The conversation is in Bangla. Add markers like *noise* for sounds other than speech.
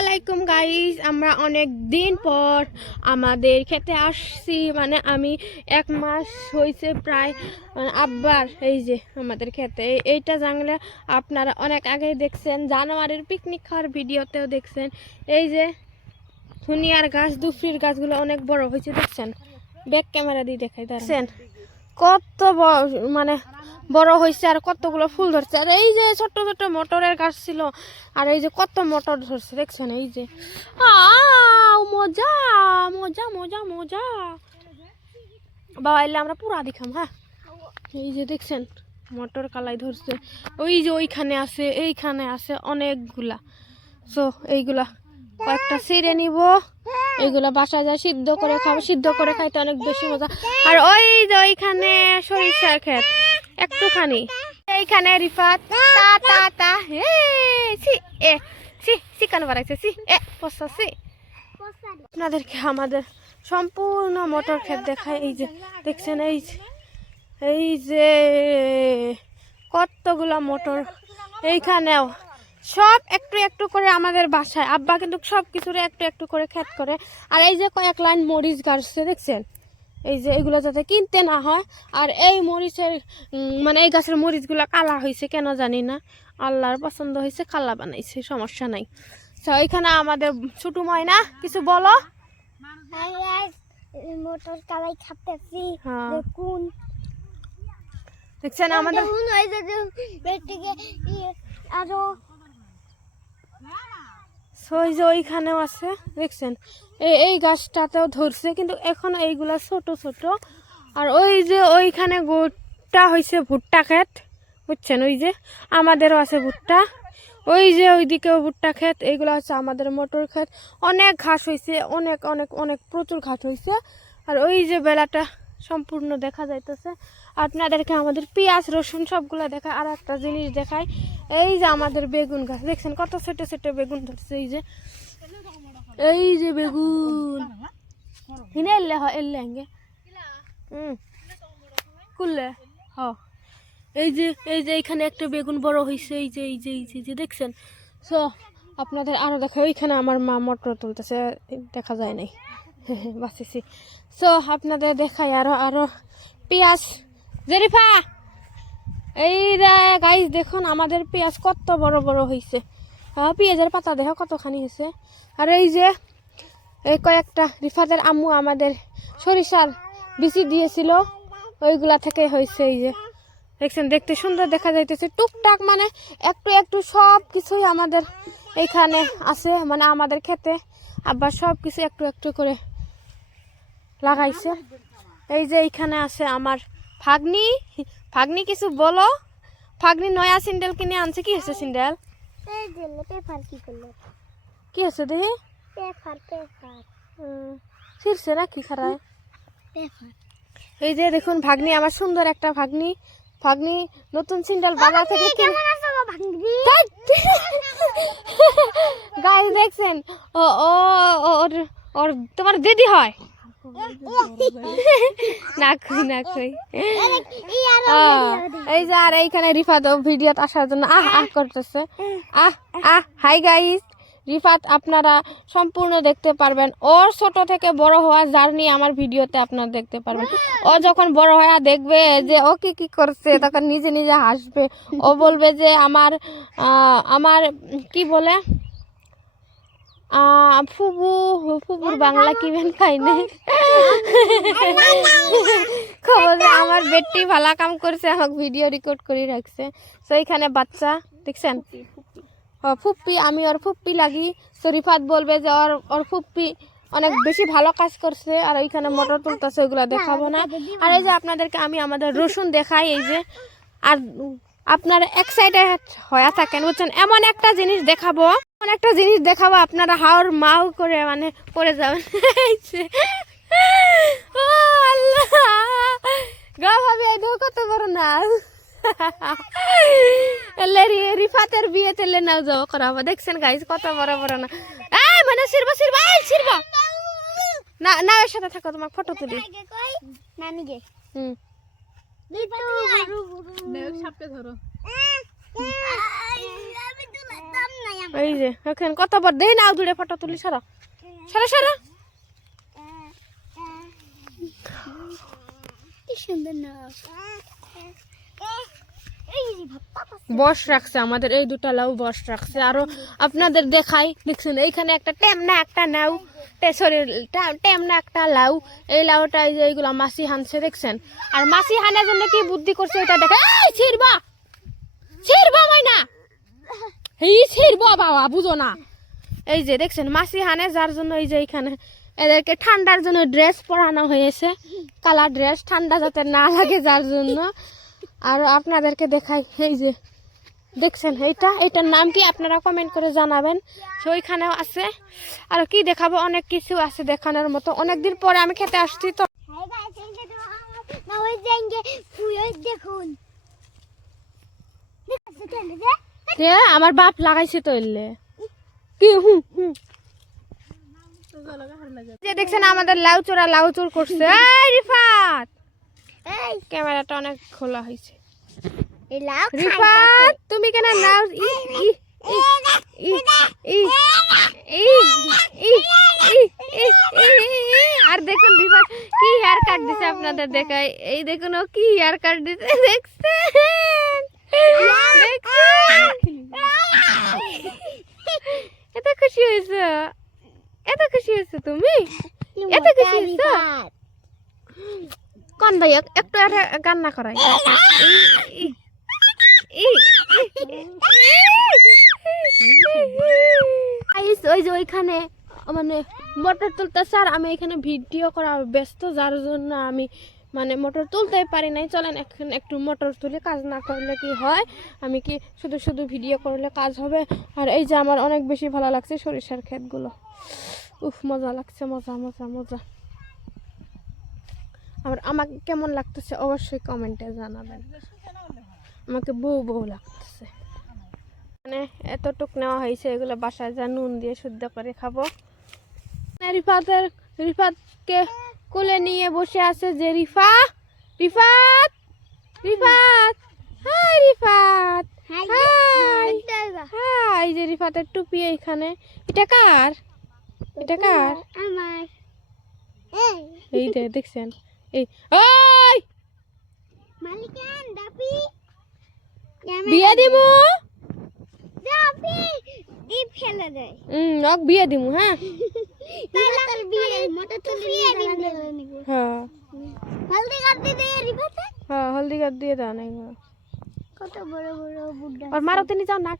আলাইকুম গাইস আমরা অনেক দিন পর আমাদের খেতে আসছি। মানে আমি এক মাস হয়েছে প্রায় মানে আব্বার, এই যে আমাদের খেতে। এইটা জানলে আপনারা অনেক আগেই দেখছেন, জানুয়ারির পিকনিক খাওয়ার ভিডিওতেও দেখছেন। এই যে ধুনিয়ার গাছ, দুফরির গাছগুলো অনেক বড় হয়েছে, দেখছেন? ব্যাক ক্যামেরা দিয়ে দেখাই দেখছেন? কত মানে বড় হয়েছে আর কতগুলো ফুল ধরছে। আর এই যে ছোট্ট ছোট্ট মটরের গাছ ছিল, আর এই যে কত মটর ধরছে, দেখছেন? এই যে। মজা মজা মজা মজা। বাবা, এলে আমরা পুরা দেখাম হ্যাঁ? এই যে দেখছেন, মটর কালাই ধরছে। ওই যে ওইখানে আছে, এইখানে আছে অনেকগুলা। তো এইগুলা কয়েকটা ছিঁড়ে নিব। এইগুলা বাসা যায় সিদ্ধ করে খাব, সিদ্ধ করে খাইতে অনেক বেশি মজা। আর ওই যে ওইখানে সরিষার ক্ষেত। একটুখানি। এইখানে রিফাত। তা তা তা, হে, সি, এ, সি সি কান বাড়াইছে? সি, এ আপনাদেরকে আমাদের সম্পূর্ণ মটর ক্ষেত দেখায় এই যে, দেখছেন, এই এই যে, কতগুলা মোটর এইখানেও। সব একটু একটু করে আমাদের বাসায়। আব্বা কিন্তু সব কিছুরে একটু একটু করে ক্ষেত করে। আর এই যে কয়েক লাইন মরিচ গাছছে দেখছেন? এই যে এগুলো যাতে কিনতে না হয়। আর এই মরিচের মানে এই গাছের মরিচগুলো কালা হয়েছে কেন জানি না। আল্লাহর পছন্দ হয়েছে কালা বানাইছে সমস্যা নাই। তো এখানে আমাদের ছোট ময়না কিছু বলো? মোটর কালাই খাপতেছি হ্যাঁ। দেখুন দেখছেন আমাদের দেখুন ওই আরও ওই যে ওইখানেও আছে, দেখছেন? এই এই গাছটাতেও ধরছে, কিন্তু এখনও এইগুলা ছোট ছোট। আর ওই যে ওইখানে গোটা হয়েছে ভুট্টা ক্ষেত, বুঝছেন? ওই যে আমাদেরও আছে ভুট্টা। ওই যে ওইদিকেও ভুট্টা ক্ষেত, এইগুলো হচ্ছে আমাদের মটর ক্ষেত। অনেক ঘাস হয়েছে অনেক অনেক অনেক প্রচুর ঘাস হয়েছে আর ওই যে বেলাটা সম্পূর্ণ দেখা যাইতেছে। আপনাদেরকে আমাদের পেঁয়াজ, রসুন সবগুলো দেখায়, আর একটা জিনিস দেখায়, এই যে আমাদের বেগুন গাছ। দেখছেন কত ছোট ছোট বেগুন ধরছে, এই যে। এই যে বেগুন। হিনে এলে হ এলে হ্যাঙ্গে হুম কুললে হ। এই যে এই যে এইখানে একটা বেগুন বড় হয়েছে এই যে এই যে এই যে যে, দেখছেন? সো, আপনাদের আরও দেখা ওইখানে আমার মা মটর তুলতেছে, দেখা যায় নাই। *laughs* বাঁচেছি। সো, আপনাদের দেখাই আরও আরও পেঁয়াজ জেরিফা! এই রে গাইস দেখুন, আমাদের পেঁয়াজ কত বড় বড় হয়েছে হ্যাঁ পেঁয়াজের পাতা দেখো কতখানি হয়েছে আর এই যে, এই কয়েকটা, রিফাদের আম্মু আমাদের সরিষার বিচি দিয়েছিল। ওইগুলা থেকে হয়েছে এই যে। দেখছেন, দেখতে সুন্দর দেখা যাইতেছে। টুকটাক মানে একটু একটু সব কিছুই আমাদের এইখানে আছে। মানে আমাদের খেতে আবার সব কিছু একটু একটু করে লাগাইছে। এই যে, এইখানে আছে আমার ফাগনি ফাগনি কিছু বলো। ফাগনি নয়া সিন্ডেল কিনে আনছে, কি হয়েছে সিন্ডেল? কি হয়েছে দেখি না কি খারায়? এই যে দেখুন, ভাগ্নি, আমার সুন্দর একটা ভাগ্নি। ভাগ্নি, নতুন সিন্ডেল বাজার থেকে কিনে কেমন আছো গো ভাঙ্গি গাছ দেখছেন ও ও- ওর ওর তোমার দিদি হয়। না না এই যে আর এইখানে রিফাত ভিডিওতে আসার জন্য আহ আহ করতেছে। আহ আহ হাই গাইস রিফাত আপনারা সম্পূর্ণ দেখতে পারবেন। ওর ছোট থেকে বড় হওয়া জার্নি আমার ভিডিওতে আপনারা দেখতে পারবেন। ও যখন বড় হয়ে দেখবে যে ও কি কি করছে তখন নিজে নিজে হাসবে। ও বলবে যে আমার আমার কি বলে? ফুবু ফুবুর বাংলা কি বেন খাইনি খবর যে আমার বেটি ভালো কাম করছে আমাকে ভিডিও রেকর্ড করে রাখছে। তো এখানে বাচ্চা দেখছেন? ও ফুপ্পি আমি ওর ফুপ্পি লাগি। শরীফাত বলবে যে ওর ওর ফুপ্পি অনেক বেশি ভালো কাজ করছে আর ওইখানে মোটর তুলতেছে ওগুলো দেখাবো না। আর এই যে আপনাদেরকে আমি আমাদের রসুন দেখাই এই যে। আর আপনারা এক্সাইটেড হয়ে থাকেন বুঝছেন? এমন একটা জিনিস দেখাবো। একটা জিনিস দেখাবো আপনারা হাওর মাও করে মানে পড়ে যাবেন। ও আল্লাহ। গা ভাবি এই দেখো কত বড় না এলে রিফাতের বিয়ে তেলে নাও দেখছেন গাইস কত বড় বড় না এই মানে সিরবা সিরবা এই সিরবা না না এর সাথে থাকো তোমার ফটো তুলি। কই? নানি গে হুম দিতু ধরো। না এই যে এখন কতবার দেই নাও দূরে ফটো তুলি সারা। সারা সারা। না। বস রাখছে আমাদের এই দুটা লাউ বস রাখছে। আরও আপনাদের দেখাই দেখছেন এইখানে একটা টেমনা একটা নাও সরি টেমনা একটা লাউ। এই লাউটা এই যে এইগুলা মাসি হানছে দেখছেন? আর মাসি হানার জন্য কি বুদ্ধি করছে এটা দেখে এই ছিড়বা মাইনা এই ছিড়বা বাবা, বুঝো না। এই যে দেখছেন, মাসি হানে যার জন্য এই যে এইখানে এদেরকে ঠান্ডার জন্য ড্রেস পরানো হয়েছে, কালার ড্রেস ঠান্ডা যাতে না লাগে যার জন্য। আর আপনাদেরকে দেখাই, এই যে দেখছেন, এইটা এটার নাম কি আপনারা কমেন্ট করে জানাবেন। ওইখানেও আছে। আর কি দেখাবো, অনেক কিছু আছে দেখানোর মতো। অনেকদিন পরে আমি খেতে আসছি তো। না ফুয়ে দেখুন। রে আমার বাপ লাগাইছে তো এলে কি হুম হুম। যে দেখছেন আমাদের লাউ চোরা লাউ চোর করছে। এই রিফাত! এই। ক্যামেরাটা অনেক খোলা হয়েছে। লাউ রিফাত তুমি কেন লাউ ই ই আর দেখুন রিফাত কি হেয়ার কাট দিছে আপনাদের দেখায়। এই দেখুন ও কি হেয়ার কাট দিছে দেখছে খুশি খুশি তুমি? একটু কান্না করাই। ওই যে ওইখানে মানে মোটর তুলতেছে আর আমি এখানে ভিডিও করা ব্যস্ত, যার জন্য আমি মানে মোটর তুলতেই পারি নাই। চলেন, এখন একটু মোটর তুলে কাজ না করলে কি হয়? আমি কি শুধু শুধু ভিডিও করলে কাজ হবে? আর এই যে আমার অনেক বেশি ভালো লাগছে সরিষার ক্ষেতগুলো। উফ, মজা লাগছে, মজা মজা মজা। আর আমাকে কেমন লাগতেছে অবশ্যই কমেন্টে জানাবেন। আমাকে বউ বউ লাগতেছে। মানে এতটুক নেওয়া হয়েছে, এগুলো বাসায় যা নুন দিয়ে শুদ্ধ করে খাব। রিফাতের, রিফাতকে কোলে নিয়ে বসে আছে যে Rifa Rifat Rifat hi Rifat hi hi যে রিফাতের টুপি এইখানে। এটা কার? এটা কার? আমার। এই। যে দেখছেন এই ওই! মালিকান দাপি। বিয়ে দিমু দাপি। ডিপ ফেলে দেয়। হুম নক বিয়ে দিমু হ্যাঁ? *laughs* হ্যাঁ। হ্যাঁ হলদি গাছ দিয়ে দাও হ্যাঁ, না কত বড় বড় বুড্ডা আর মারতে নি যাও নাক।